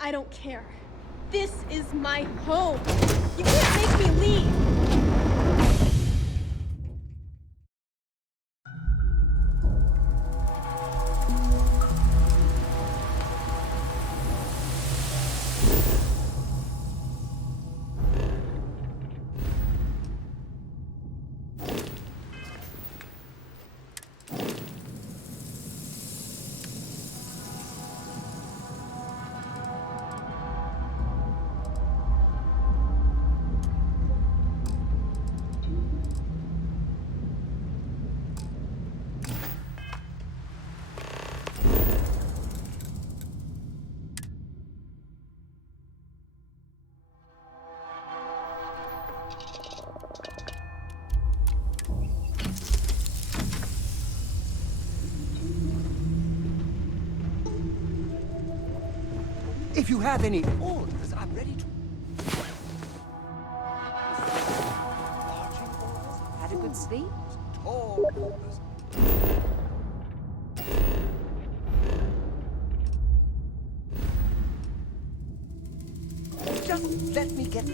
I don't care. This is my home. You can't make me leave. If you have any orders, I'm ready to... Marching orders? Had a good sleep? Tall orders. Just let me get...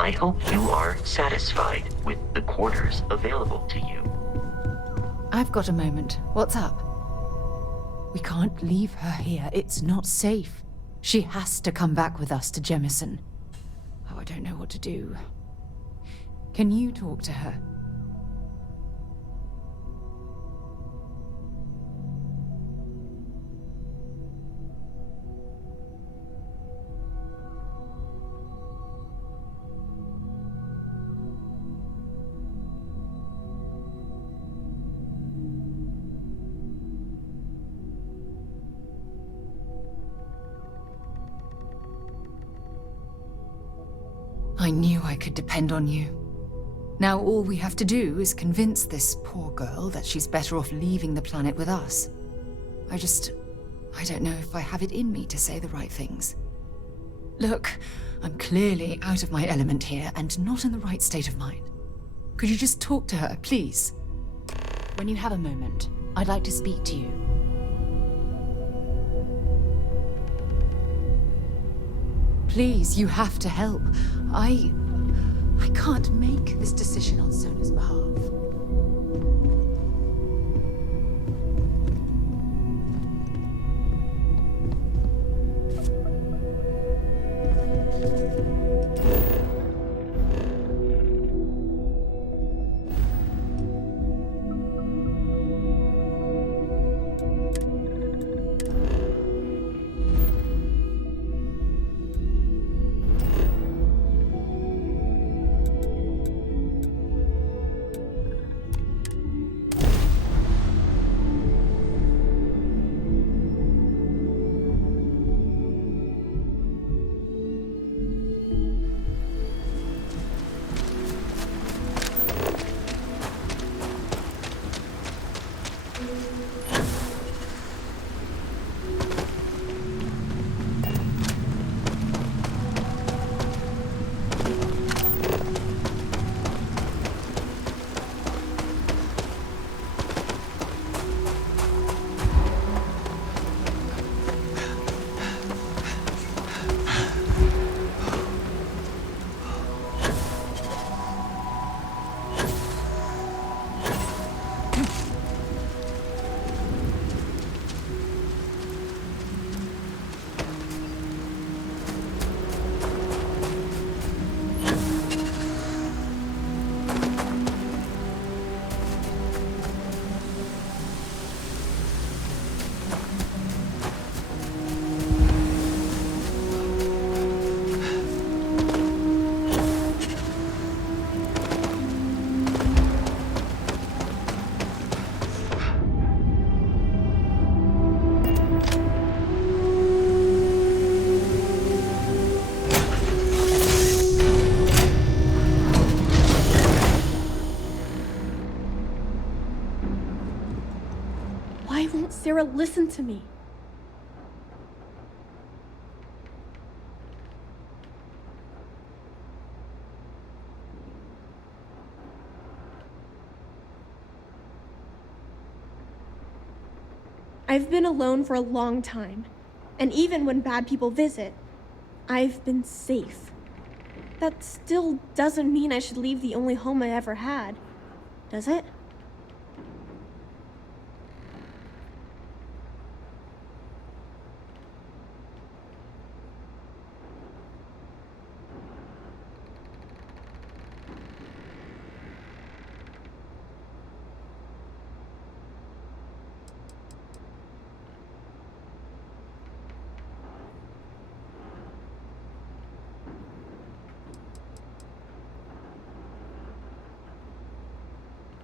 I hope you are satisfied with the quarters available to you. I've got a moment. What's up? We can't leave her here. It's not safe. She has to come back with us to Jemison. Oh, I don't know what to do. Can you talk to her? I knew I could depend on you. Now all we have to do is convince this poor girl that she's better off leaving the planet with us. I don't know if I have it in me to say the right things. Look, I'm clearly out of my element here and not in the right state of mind. Could you just talk to her, please? When you have a moment, I'd like to speak to you. Please, you have to help. I can't make this decision on Sona's behalf. Why won't Sarah listen to me? I've been alone for a long time, and even when bad people visit, I've been safe. That still doesn't mean I should leave the only home I ever had, does it?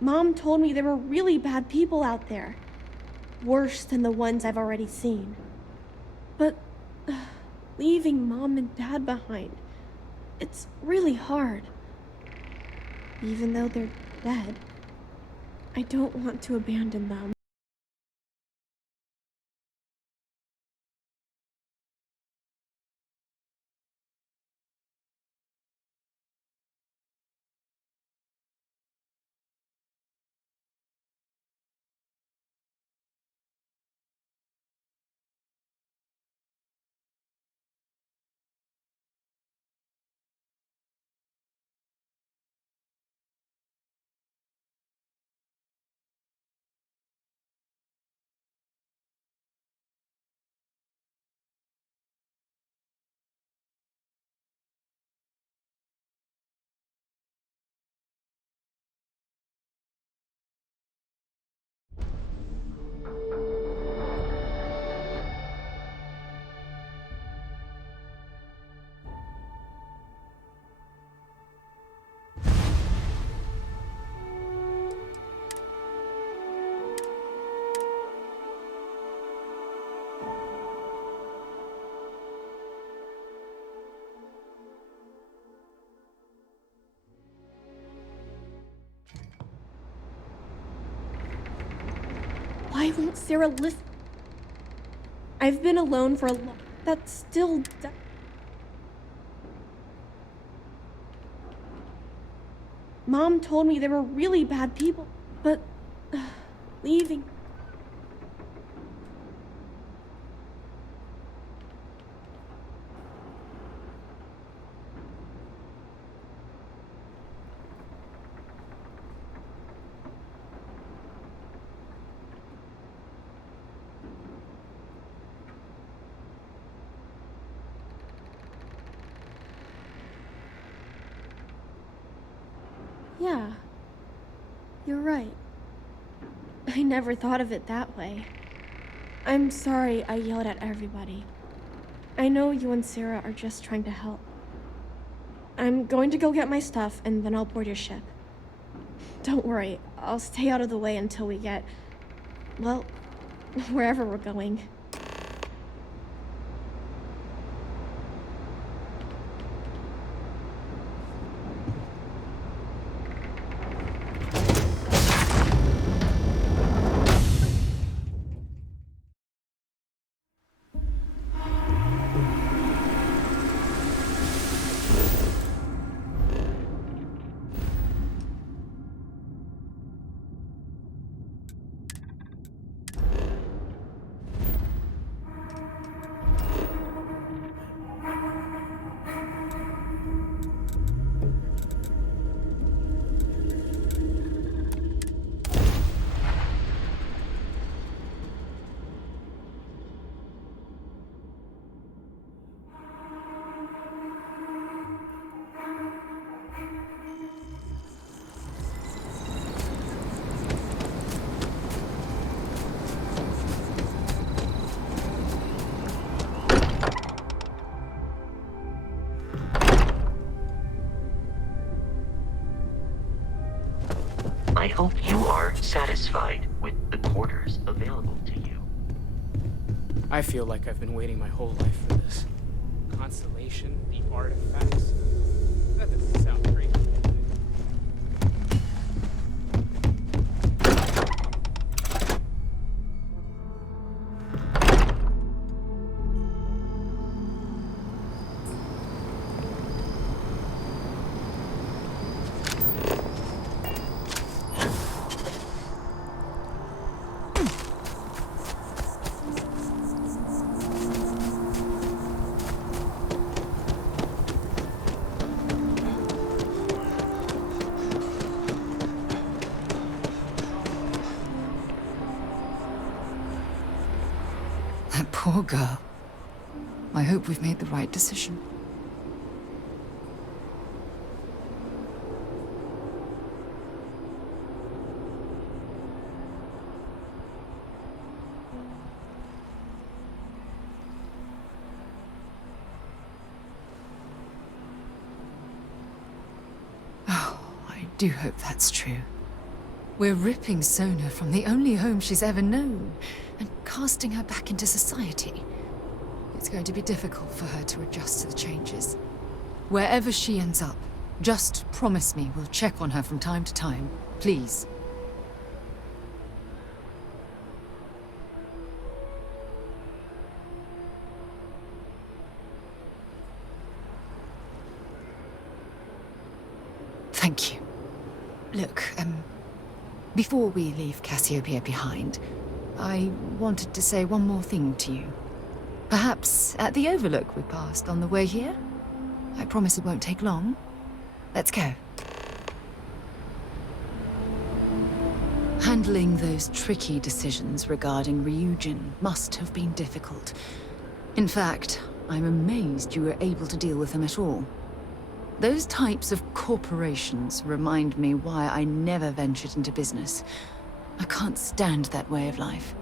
Mom told me there were really bad people out there. Worse than the ones I've already seen. But leaving Mom and Dad behind, it's really hard. Even though they're dead, I don't want to abandon them. Why won't Sarah listen? I've been alone for a long... That still... Mom told me there were really bad people, but leaving... Yeah, you're right. I never thought of it that way. I'm sorry I yelled at everybody. I know you and Sarah are just trying to help. I'm going to go get my stuff and then I'll board your ship. Don't worry, I'll stay out of the way until we get, well, wherever we're going. I hope you are satisfied with the quarters available to you. I feel like I've been waiting my whole life for this. Constellation, the artifacts. That doesn't sound great. That poor girl. I hope we've made the right decision. Oh, I do hope that's true. We're ripping Sona from the only home she's ever known and casting her back into society. It's going to be difficult for her to adjust to the changes. Wherever she ends up, just promise me we'll check on her from time to time, please. Thank you. Look, before we leave Cassiopeia behind, I wanted to say one more thing to you. Perhaps at the overlook we passed on the way here? I promise it won't take long. Let's go. Handling those tricky decisions regarding Ryujin must have been difficult. In fact, I'm amazed you were able to deal with them at all. Those types of corporations remind me why I never ventured into business. I can't stand that way of life.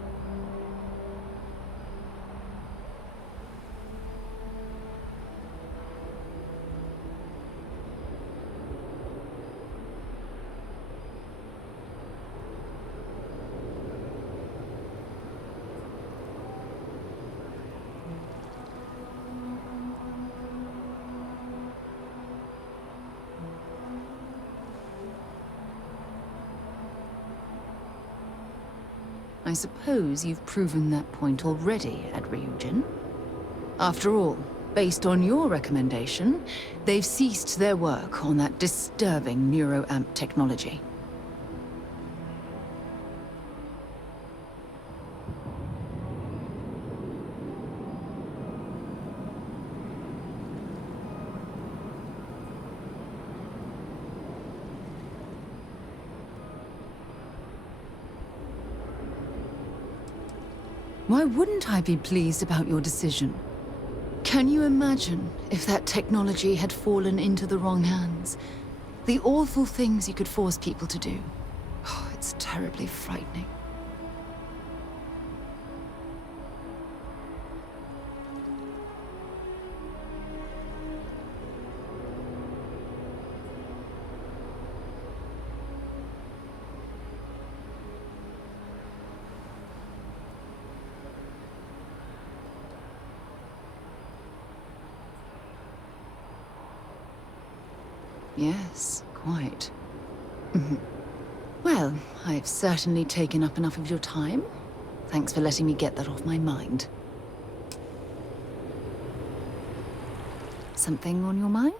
I suppose you've proven that point already at Ryujin. After all, based on your recommendation, they've ceased their work on that disturbing neuroamp technology. Why wouldn't I be pleased about your decision? Can you imagine if that technology had fallen into the wrong hands? The awful things you could force people to do. Oh, it's terribly frightening. Yes, quite. Well, I've certainly taken up enough of your time. Thanks for letting me get that off my mind. Something on your mind?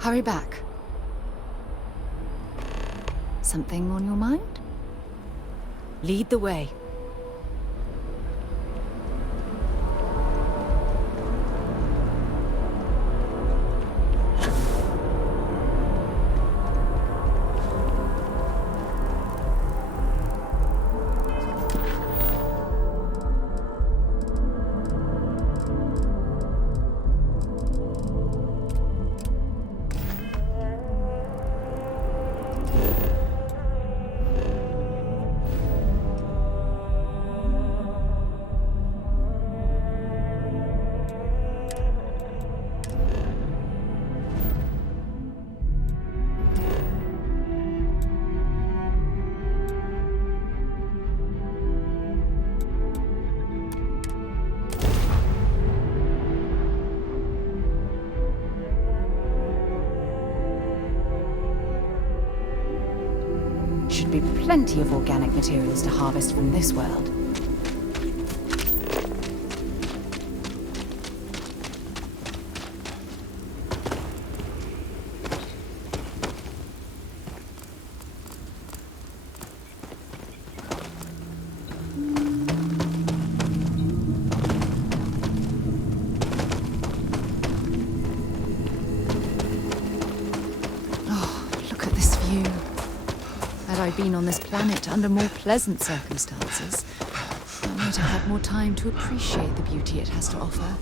Hurry back. Something on your mind? Lead the way. Should be plenty of organic materials to harvest from this world. Oh, look at this view. Had I been on this planet under more pleasant circumstances, I might have had more time to appreciate the beauty it has to offer.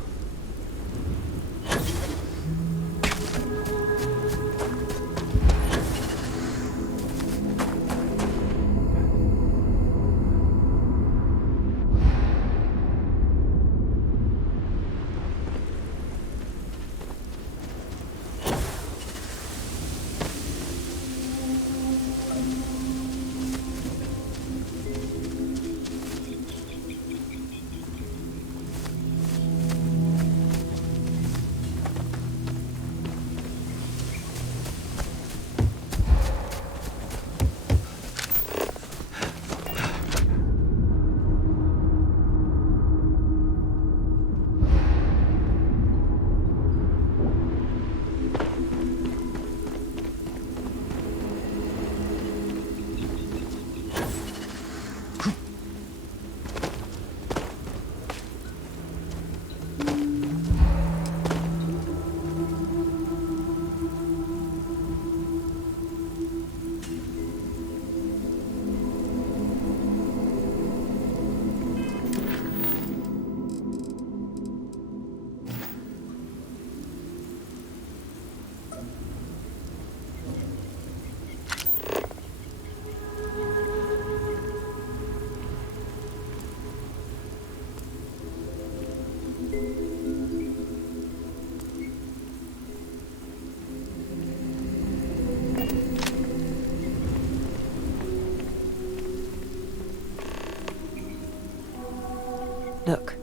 Look,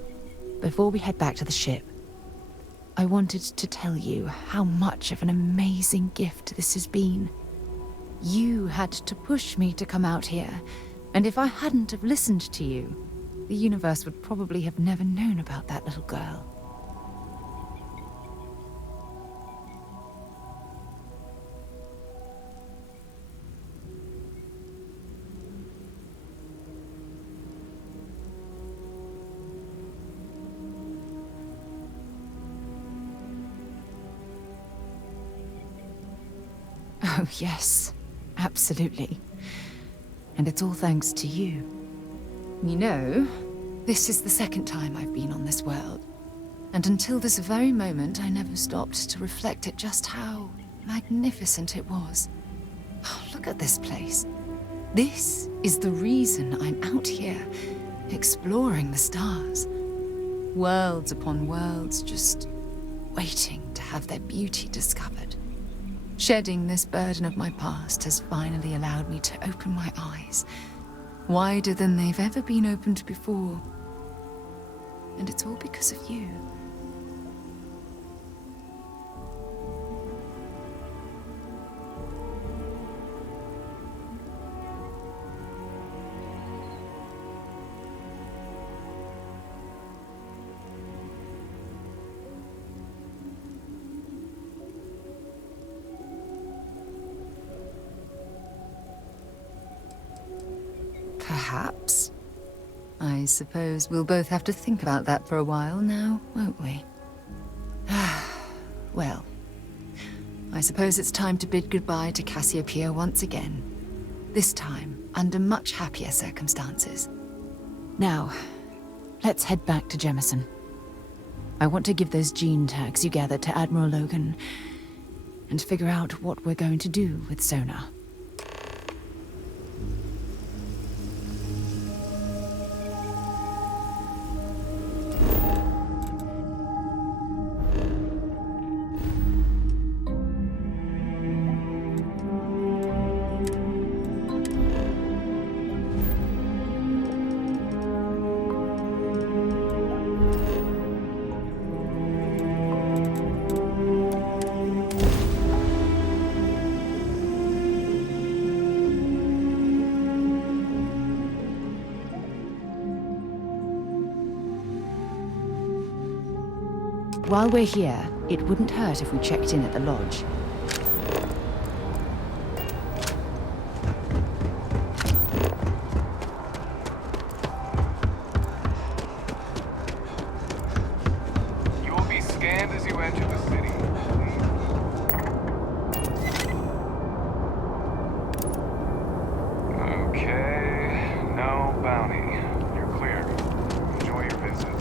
before we head back to the ship, I wanted to tell you how much of an amazing gift this has been. You had to push me to come out here, and if I hadn't have listened to you, the universe would probably have never known about that little girl. Oh, yes. Absolutely. And it's all thanks to you. You know, this is the second time I've been on this world. And until this very moment, I never stopped to reflect at just how magnificent it was. Oh, look at this place. This is the reason I'm out here, exploring the stars. Worlds upon worlds, just waiting to have their beauty discovered. Shedding this burden of my past has finally allowed me to open my eyes, wider than they've ever been opened before. And it's all because of you. Perhaps. I suppose we'll both have to think about that for a while now, won't we? Well, I suppose it's time to bid goodbye to Cassiopeia once again. This time, under much happier circumstances. Now, let's head back to Jemison. I want to give those gene tags you gathered to Admiral Logan, and figure out what we're going to do with Sona. While we're here, it wouldn't hurt if we checked in at the lodge. You will be scanned as you enter the city. Okay, no bounty. You're clear. Enjoy your visit.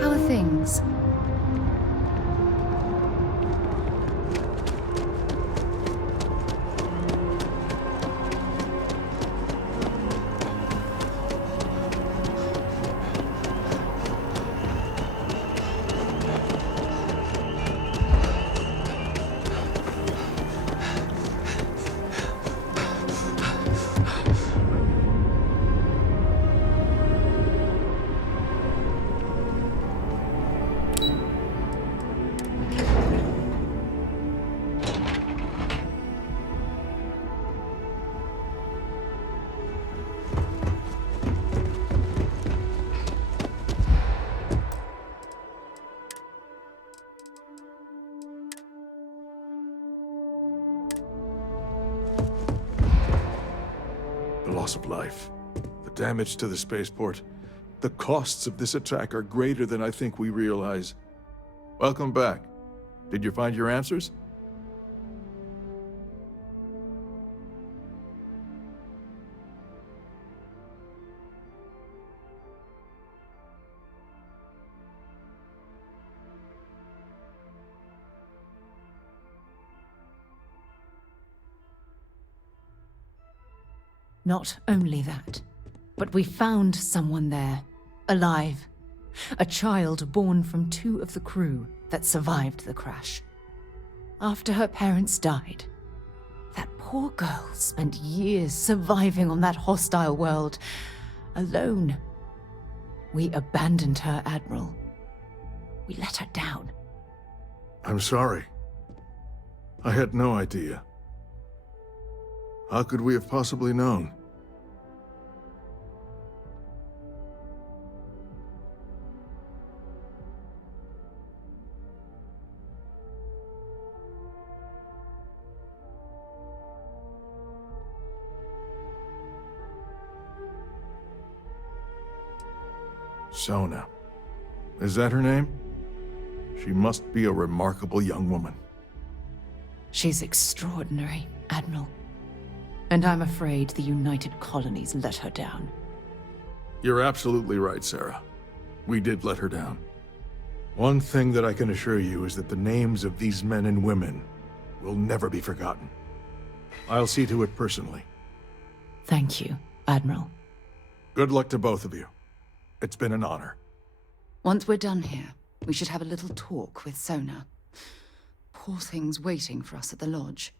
How are things? The loss of life, the damage to the spaceport. The costs of this attack are greater than I think we realize. Welcome back. Did you find your answers? Not only that, but we found someone there, alive. A child born from 2 of the crew that survived the crash. After her parents died, that poor girl spent years surviving on that hostile world, alone. We abandoned her, Admiral. We let her down. I'm sorry. I had no idea. How could we have possibly known? Sona. Is that her name? She must be a remarkable young woman. She's extraordinary, Admiral. And I'm afraid the United Colonies let her down. You're absolutely right, Sarah. We did let her down. One thing that I can assure you is that the names of these men and women will never be forgotten. I'll see to it personally. Thank you, Admiral. Good luck to both of you. It's been an honor. Once we're done here, we should have a little talk with Sona. Poor thing's waiting for us at the lodge.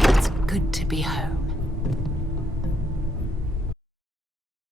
It's good to be home.